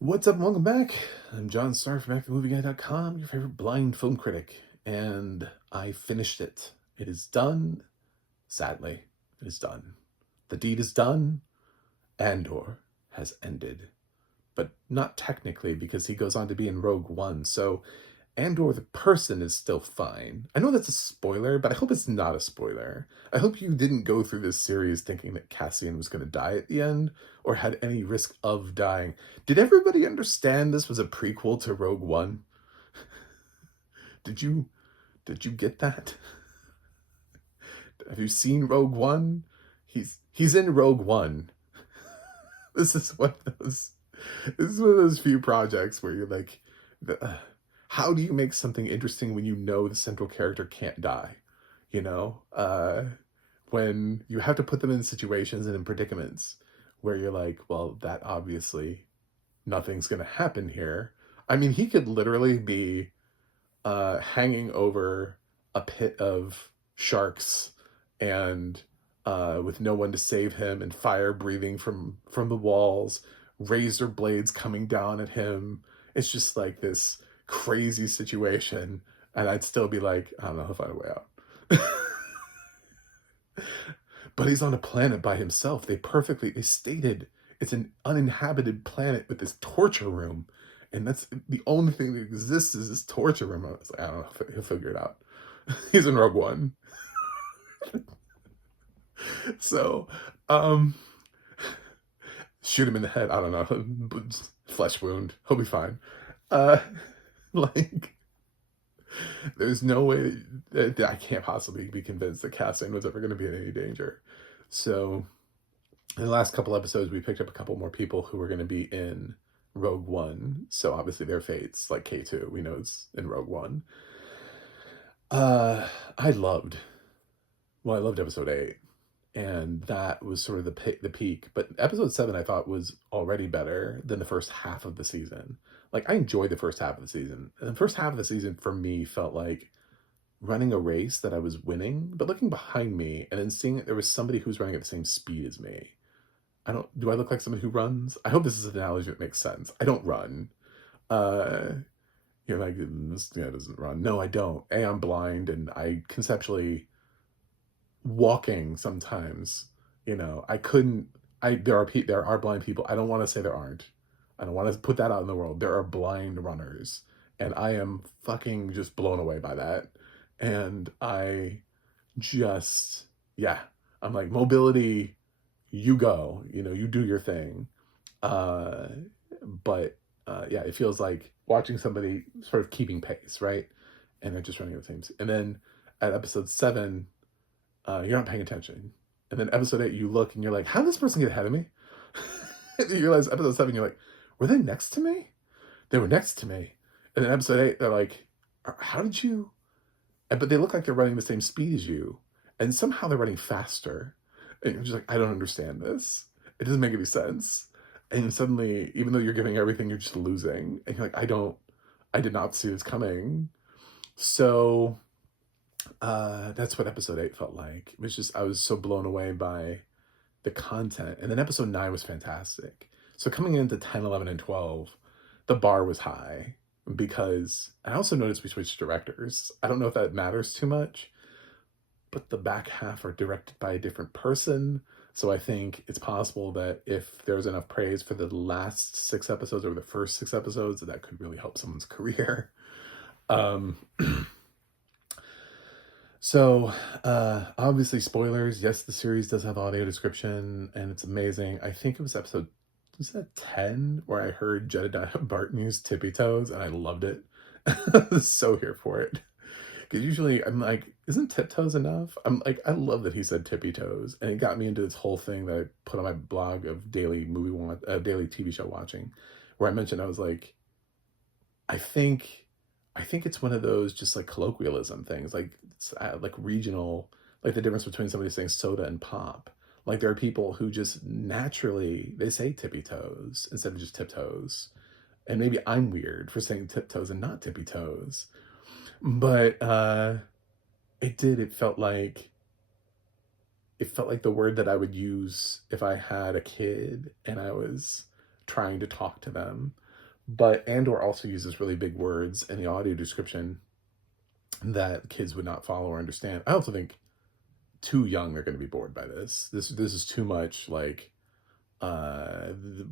What's up and welcome back. I'm John Starr from ActiveMovieGuy.com, your favorite blind film critic. And I finished it. It is done. Sadly, it is done. The deed is done. Andor has ended. But not technically, because he goes on to be in Rogue One. So Andor the person is still fine. I know that's a spoiler, but I hope it's not a spoiler. I hope you didn't go through this series thinking that Cassian was going to die at the end or had any risk of dying. Did everybody understand this was a prequel to Rogue One? Did you get that? Have you seen Rogue One? He's in Rogue One. This is one of those this is one of those few projects where you're like, how do you make something interesting when you know the central character can't die? You know, when you have to put them in situations and in predicaments where you're like, well, that obviously nothing's going to happen here. I mean, he could literally be hanging over a pit of sharks and with no one to save him and fire breathing from the walls, razor blades coming down at him. It's just like this crazy situation, and I'd still be like, I don't know, I'll find a way out. But he's on a planet by himself. They stated it's an uninhabited planet with this torture room, and that's the only thing that exists is this torture room. I was like, I don't know, he'll figure it out. He's in Rogue One. So, um, shoot him in the head. I don't know, flesh wound. He'll be fine. Uh, like, there's no way that I can't possibly be convinced that Cassian was ever going to be in any danger. So, in the last couple episodes, we picked up a couple more people who were going to be in Rogue One. So obviously their fates, like K2, we know is in Rogue One. Uh, I loved, I loved episode 8. And that was sort of the peak. But episode 7 I thought was already better than the first half of the season. Like, I enjoyed the first half of the season. And the first half of the season for me felt like running a race that I was winning, but looking behind me and then seeing that there was somebody who was running at the same speed as me. Do I look like somebody who runs? I hope this is an analogy that makes sense. I don't run. Uh, you're like, this guy doesn't run. No, I don't. I'm blind and I conceptually walking sometimes, I couldn't, there are blind people. I don't want to say there aren't. I don't want to put that out in the world. There are blind runners and I am fucking just blown away by that. And I just, yeah, I'm like, mobility, you go, you do your thing. Uh, but yeah, it feels like watching somebody sort of keeping pace, right? And they're just running at the same. And then at episode 7, you're not paying attention. And then episode 8, you look and you're like, how did this person get ahead of me? And you realize episode 7, you're like, were they next to me? They were next to me. And then episode 8, they're like, how did you? But they look like they're running the same speed as you. And somehow they're running faster. And you're just like, I don't understand this. It doesn't make any sense. And suddenly, even though you're giving everything, you're just losing. And you're like, I did not see this coming. So that's what episode 8 felt like. It was just, I was so blown away by the content. And then episode 9 was fantastic. So coming into 10, 11, and 12, the bar was high because I also noticed we switched directors. I don't know if that matters too much, but the back half are directed by a different person. So I think it's possible that if there was enough praise for the last 6 episodes or the first 6 episodes, that could really help someone's career. Um, So, obviously, spoilers. Yes, the series does have audio description, and it's amazing. I think it was was that 10, where I heard Jedediah Barton use tippy toes, and I loved it. I was so here for it. Because usually I'm like, isn't tiptoes enough? I'm like, I love that he said tippy toes, and it got me into this whole thing that I put on my blog of daily daily TV show watching, where I mentioned I was like, I think it's one of those just like colloquialism things, like like regional, like the difference between somebody saying soda and pop. Like there are people who just naturally they say tippy toes instead of just tiptoes, and maybe I'm weird for saying tiptoes and not tippy toes, but it felt like the word that I would use if I had a kid and I was trying to talk to them. But Andor also uses really big words in the audio description that kids would not follow or understand. I also think too young they're going to be bored by this. This is too much like the,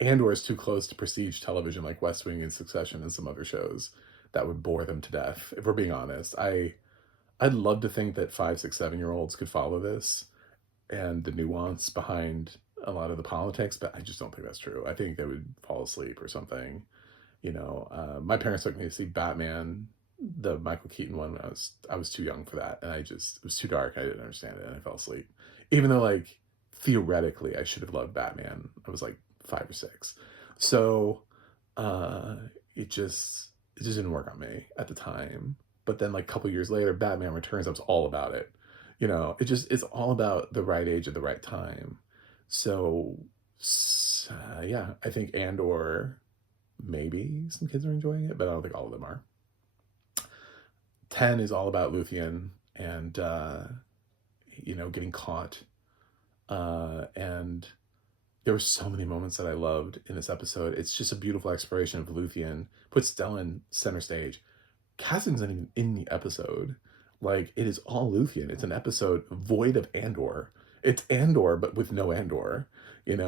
Andor is too close to prestige television like West Wing and Succession and some other shows that would bore them to death. If we're being honest, I'd love to think that 5, 6, 7 year olds could follow this and the nuance behind a lot of the politics, but I just don't think that's true. I think they would fall asleep or something. My parents took me to see Batman, the Michael Keaton one, when I was too young for that, and it was too dark. I didn't understand it, and I fell asleep. Even though, like, theoretically, I should have loved Batman. I was like 5 or 6, so uh, it just didn't work on me at the time. But then, like a couple years later, Batman Returns, I was all about it. It's all about the right age at the right time. So, yeah, I think Andor, maybe some kids are enjoying it, but I don't think all of them are. 10 is all about Luthien and, getting caught. And there were so many moments that I loved in this episode. It's just a beautiful exploration of Luthien, puts Stellan center stage. Casting's not even in the episode. Like, it is all Luthien. It's an episode void of Andor. It's Andor, but with no Andor. He's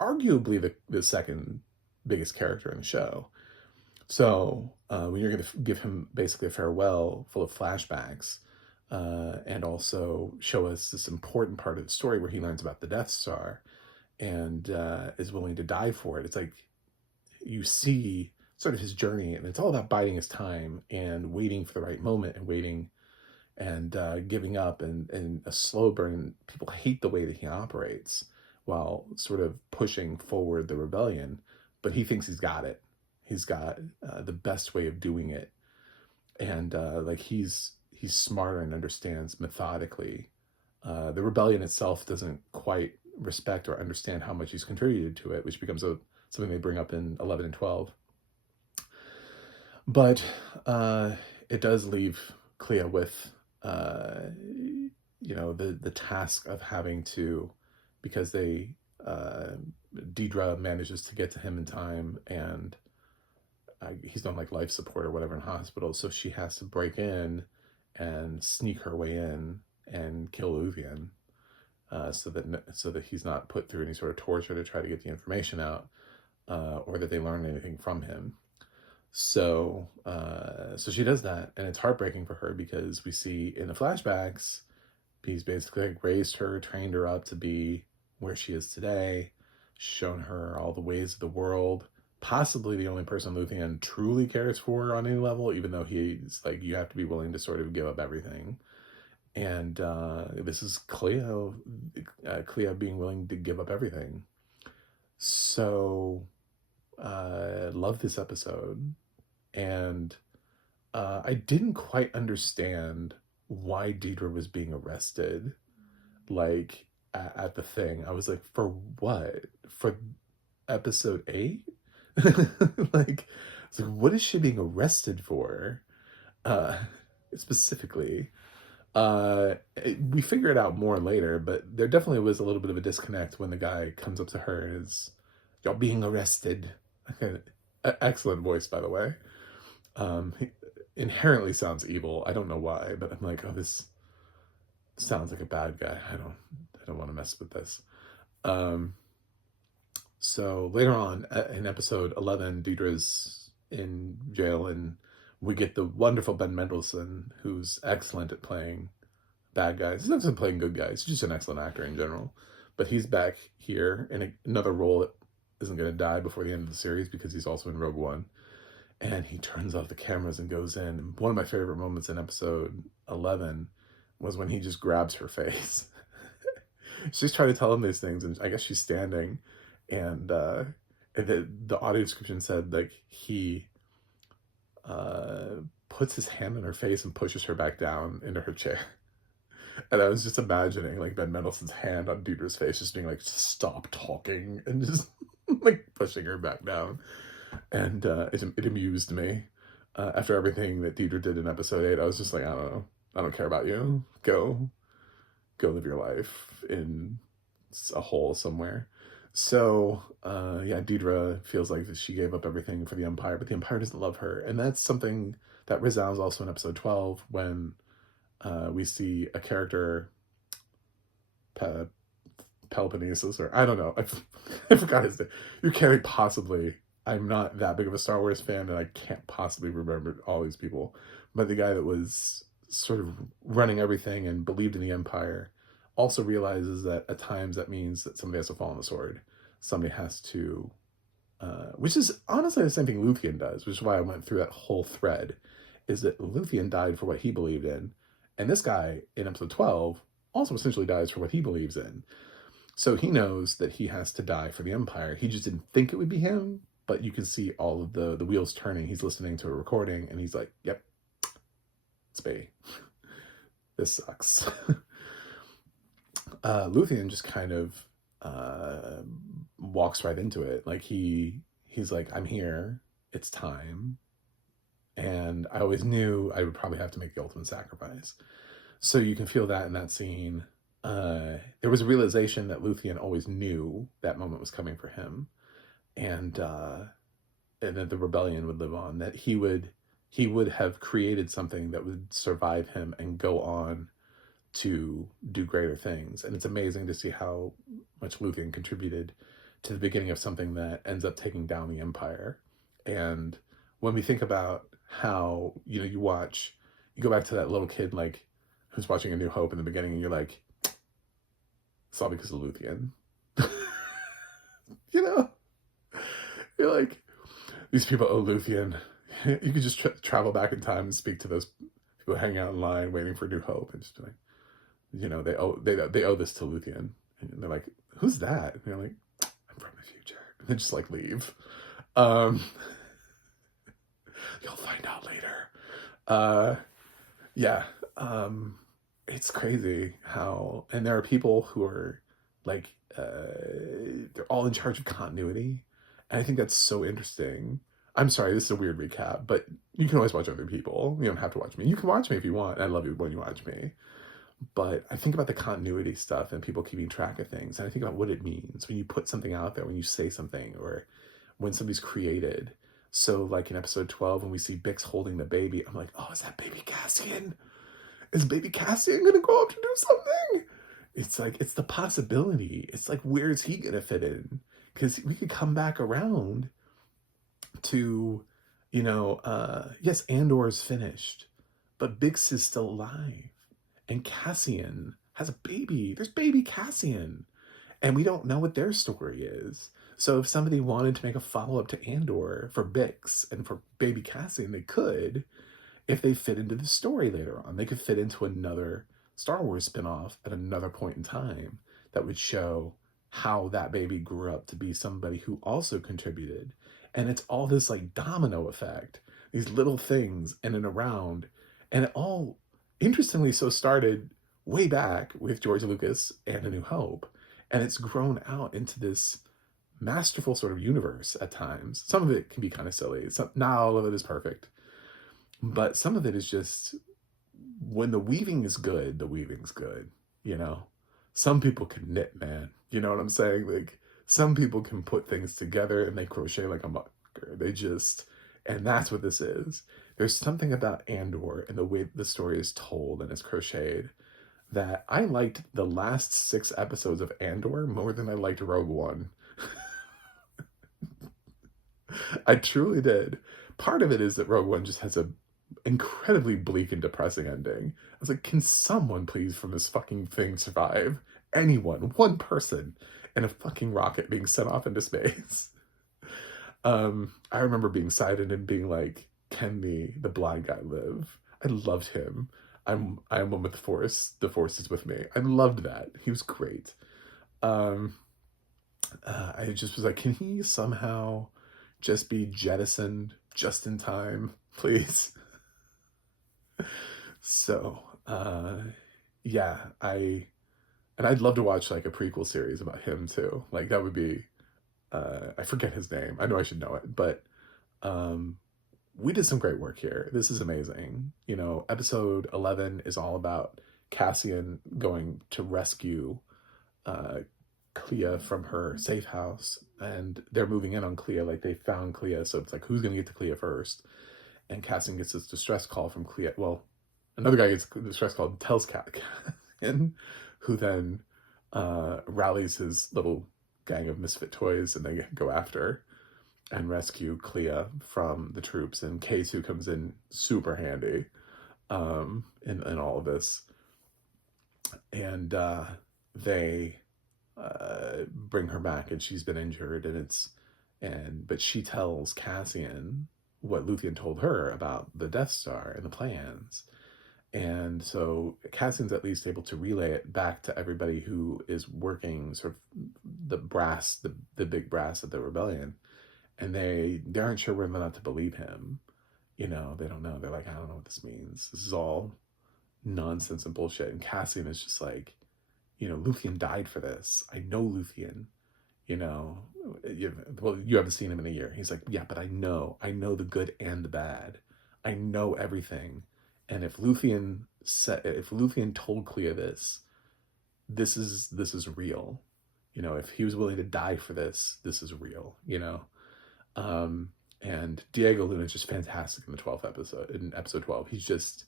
arguably the second biggest character in the show. So when you're going to give him basically a farewell full of flashbacks, and also show us this important part of the story where he learns about the Death Star and is willing to die for it. It's like you see sort of his journey, and it's all about biding his time and waiting for the right moment and waiting and giving up and a slow burn. People hate the way that he operates while sort of pushing forward the rebellion, but he thinks he's got it. He's got the best way of doing it, and he's smarter and understands methodically. The rebellion itself doesn't quite respect or understand how much he's contributed to it, which becomes something they bring up in 11 and 12. But it does leave Clea with, the task of having to, because Deidre manages to get to him in time, and he's on like life support or whatever in hospital, so she has to break in and sneak her way in and kill Luthien, so that he's not put through any sort of torture to try to get the information out, or that they learn anything from him. So she does that, and it's heartbreaking for her because we see in the flashbacks he's basically like raised her, trained her up to be where she is today, shown her all the ways of the world. Possibly the only person Luthien truly cares for on any level, even though he's like, you have to be willing to sort of give up everything. And this is Clea being willing to give up everything. So love this episode. And I didn't quite understand why Deidre was being arrested, like at the thing. I was like, for what? For episode 8? Like, it's like, what is she being arrested for? Specifically. We figure it out more later, but there definitely was a little bit of a disconnect when the guy comes up to her and is, "You're being arrested." Excellent voice, by the way. He inherently sounds evil. I don't know why, but I'm like, oh, this sounds like a bad guy. I don't want to mess with this. So later on in episode 11, Deidre's in jail, and we get the wonderful Ben Mendelsohn, who's excellent at playing bad guys. He's not just playing good guys. He's just an excellent actor in general. But he's back here in another role that isn't going to die before the end of the series, because he's also in Rogue One. And he turns off the cameras and goes in. And one of my favorite moments in episode 11 was when he just grabs her face. She's trying to tell him these things, and I guess she's standing. And the audio description said, like, he puts his hand on her face and pushes her back down into her chair. And I was just imagining, like, Ben Mendelsohn's hand on Deidre's face just being like, stop talking, and just like pushing her back down. And it amused me. After everything that Deidre did in episode 8, I was just like, I don't know. I don't care about you. Go live your life in a hole somewhere. So, yeah, Deidre feels like she gave up everything for the Empire, but the Empire doesn't love her. And that's something that resounds also in episode 12 when we see a character, Pe- Peloponnesus, or I don't know. I forgot his name. You can't possibly. I'm not that big of a Star Wars fan, and I can't possibly remember all these people. But the guy that was sort of running everything and believed in the Empire also realizes that at times that means that somebody has to fall on the sword. Somebody has to, which is honestly the same thing Luthien does, which is why I went through that whole thread, is that Luthien died for what he believed in, and this guy in episode 12 also essentially dies for what he believes in. So he knows that he has to die for the Empire. He just didn't think it would be him, but you can see all of the wheels turning. He's listening to a recording, and he's like, "Yep, it's me. This sucks." Luthien just kind of walks right into it. Like he's like, "I'm here. It's time." And I always knew I would probably have to make the ultimate sacrifice. So you can feel that in that scene. There was a realization that Luthien always knew that moment was coming for him, and that the rebellion would live on. That he would have created something that would survive him and go on to do greater things. And it's amazing to see how much Luthien contributed to the beginning of something that ends up taking down the Empire. And when we think about how, you go back to that little kid, like, who's watching A New Hope in the beginning, and you're like, it's all because of Luthien. you know? You're like, these people owe Luthien. You could just travel back in time and speak to those people hanging out in line waiting for New Hope and just be like, they owe this to Luthien. And they're like, who's that? And you're like, I'm from the future. And they just like leave. You'll find out later. Yeah. It's crazy how, and there are people who are like, they're all in charge of continuity. And I think that's so interesting. I'm sorry, this is a weird recap, but you can always watch other people. You don't have to watch me. You can watch me if you want. I love you when you watch me. But I think about the continuity stuff and people keeping track of things. And I think about what it means when you put something out there, when you say something, or when somebody's created. So like in episode 12, when we see Bix holding the baby, I'm like, oh, is that baby Cassian? Is baby Cassian going to grow up to do something? It's like, it's the possibility. It's like, where is he going to fit in? Because we could come back around to, yes, Andor's finished, but Bix is still alive. And Cassian has a baby. There's baby Cassian. And we don't know what their story is. So if somebody wanted to make a follow-up to Andor for Bix and for baby Cassian, they could, if they fit into the story later on. They could fit into another Star Wars spinoff at another point in time that would show how that baby grew up to be somebody who also contributed. And it's all this like domino effect, these little things in and around. And it all, interestingly, so started way back with George Lucas and A New Hope. And it's grown out into this masterful sort of universe at times. Some of it can be kind of silly. Not all of it is perfect. But some of it is just, when the weaving is good, the weaving's good, Some people can knit, man. You know what I'm saying? Like, some people can put things together and they crochet like a mucker. And that's what this is. There's something about Andor and the way the story is told and is crocheted that I liked the last 6 episodes of Andor more than I liked Rogue One. I truly did. Part of it is that Rogue One just has a incredibly bleak and depressing ending. I was like, can someone please from this fucking thing survive? Anyone, one person, in a fucking rocket being sent off into space. I remember being silent and being like, can the blind guy live? I loved him. I am one with the Force. The Force is with me. I loved that. He was great. I just was like, can he somehow just be jettisoned just in time, please? So, yeah, I'd love to watch like a prequel series about him too. Like that would be, I forget his name. I know I should know it, but, we did some great work here. This is amazing. Episode 11 is all about Cassian going to rescue, Clea from her safe house, and they're moving in on Clea. Like, they found Clea, so it's like, who's gonna get to Clea first? And Cassian gets this distress call from Clea. Well, another guy gets a distress call and tells Cassian, who then rallies his little gang of misfit toys, and they go after and rescue Clea from the troops. And K2 comes in super handy in all of this. And they bring her back, and she's been injured, but she tells Cassian what Luthien told her about the Death Star and the plans. And so Cassian's at least able to relay it back to everybody who is working sort of the big brass of the rebellion. And they aren't sure whether or not to believe him. They don't know. They're like, I don't know what this means. This is all nonsense and bullshit. And Cassian is just like, Luthien died for this. I know Luthien. You haven't seen him in a year. He's like, yeah, but I know the good and the bad. I know everything. And if Luthien told Clea this is real. If he was willing to die for this is real. And Diego Luna is just fantastic in the 12th episode. In episode 12, he's just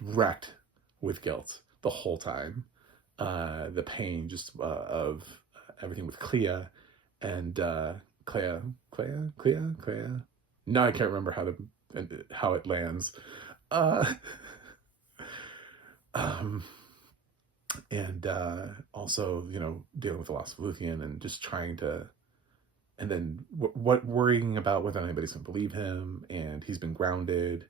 wrecked with guilt the whole time. The pain just of everything with Clea and Clea. No, I can't remember how it lands. And also, dealing with the loss of Luthien and just trying to, and then worrying about whether anybody's gonna believe him, and he's been grounded.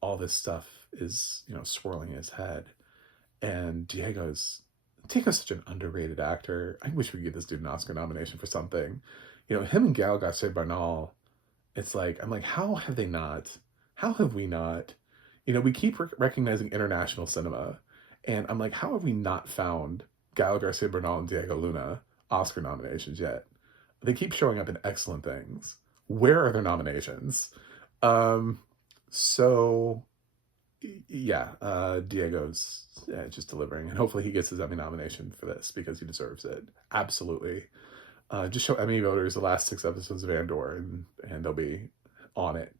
All this stuff is, swirling in his head. And Diego's such an underrated actor. I wish we could get this dude an Oscar nomination for something. Him and Gal Garcia Bernal, it's like, I'm like, how have we not, we keep recognizing international cinema, and I'm like, how have we not found Gal Garcia Bernal and Diego Luna Oscar nominations yet? They keep showing up in excellent things. Where are their nominations? So yeah, Diego's just delivering, and hopefully he gets his Emmy nomination for this, because he deserves it. Absolutely. Just show Emmy voters the last 6 episodes of Andor, and they'll be on it.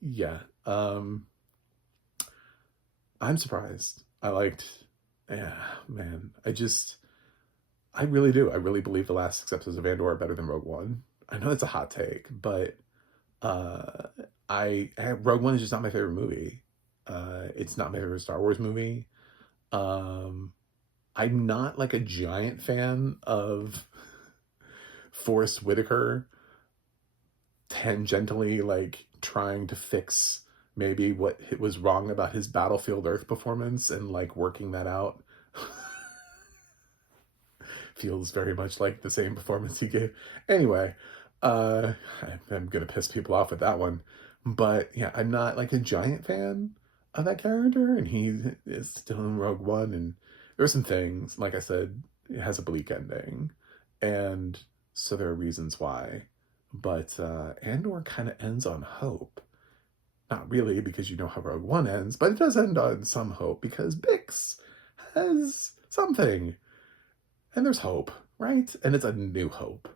Yeah. I'm surprised. Yeah, man. I really do. I really believe the last 6 episodes of Andor are better than Rogue One. I know that's a hot take, but Rogue One is just not my favorite movie. It's not my favorite Star Wars movie. I'm not like a giant fan of Forrest Whitaker tangentially like trying to fix maybe what was wrong about his Battlefield Earth performance and like working that out. Feels very much like the same performance he gave. Anyway, I'm gonna piss people off with that one. But yeah, I'm not like a giant fan of that character, and he is still in Rogue One, and there are some things, like I said, it has a bleak ending, and so there are reasons why. But Andor kind of ends on hope. Not really, because you know how Rogue One ends, but it does end on some hope, because Bix has something. And there's hope, right? And it's a new hope.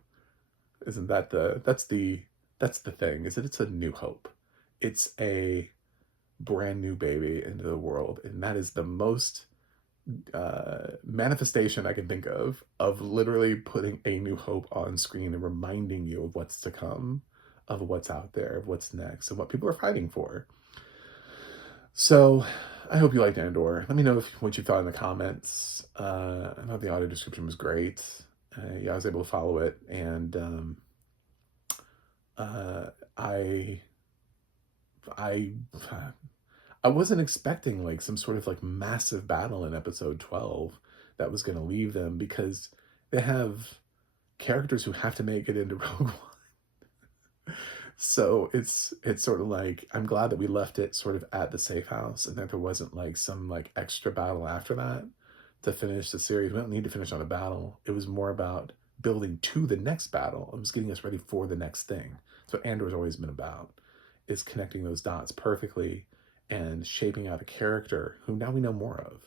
Isn't that that's the thing, is that it's a new hope. It's a brand new baby into the world, and that is the most manifestation I can think of literally putting a new hope on screen and reminding you of what's to come, of what's out there, of what's next, and what people are fighting for. So I hope you liked Andor. Let me know what you thought in the comments. I thought the audio description was great. Yeah, I was able to follow it, and I wasn't expecting like some sort of like massive battle in episode 12 that was going to leave them, because they have characters who have to make it into Rogue One. So it's sort of like, I'm glad that we left it sort of at the safe house, and that there wasn't like some like extra battle after that to finish the series. We don't need to finish on a battle. It was more about building to the next battle. It was getting us ready for the next thing. So Andor's always been about, is connecting those dots perfectly and shaping out a character who now we know more of.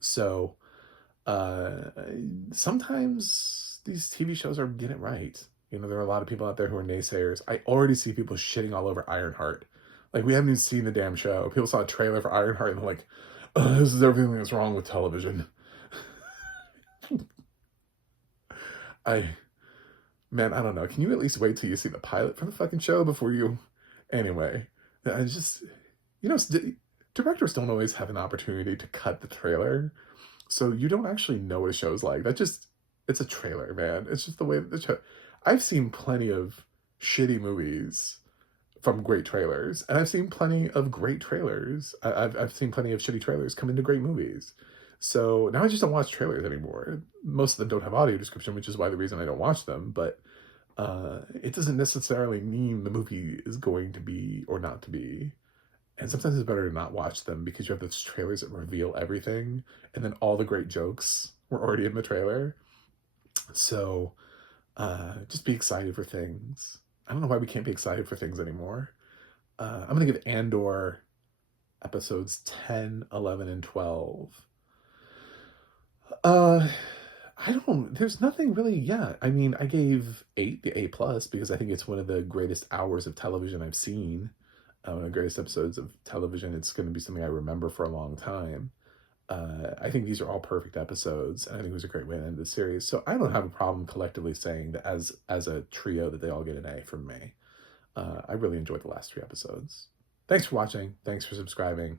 So uh, sometimes these TV shows are getting it right. You know, there are a lot of people out there who are naysayers. I already see people shitting all over Ironheart. Like, we haven't even seen the damn show. People saw a trailer for Ironheart and they're like, oh, this is everything that's wrong with television. I, man, I don't know. Can you at least wait till you see the pilot for the fucking show before you? Anyway, I just, you know, directors don't always have an opportunity to cut the trailer, so you don't actually know what a show's like. That just, it's a trailer, man. It's just the way that the show. I've seen plenty of shitty movies from great trailers, and I've seen plenty of great trailers. I've seen plenty of shitty trailers come into great movies. So now I just don't watch trailers anymore. Most of them don't have audio description, which is why the reason I don't watch them. But it doesn't necessarily mean the movie is going to be or not to be. And sometimes it's better to not watch them because you have those trailers that reveal everything, and then all the great jokes were already in the trailer. So just be excited for things. I don't know why we can't be excited for things anymore. I'm going to give Andor episodes 10, 11, and 12. Uh, I don't, there's nothing really yet. I mean, I gave 8 the A plus because I think it's one of the greatest hours of television I've seen. One of the greatest episodes of television. It's going to be something I remember for a long time. I think these are all perfect episodes, and I think it was a great way to end the series. So I don't have a problem collectively saying that as a trio that they all get an A from me. I really enjoyed the last 3 episodes. Thanks for watching. Thanks for subscribing.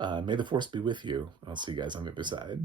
May the force be with you. I'll see you guys on the other side.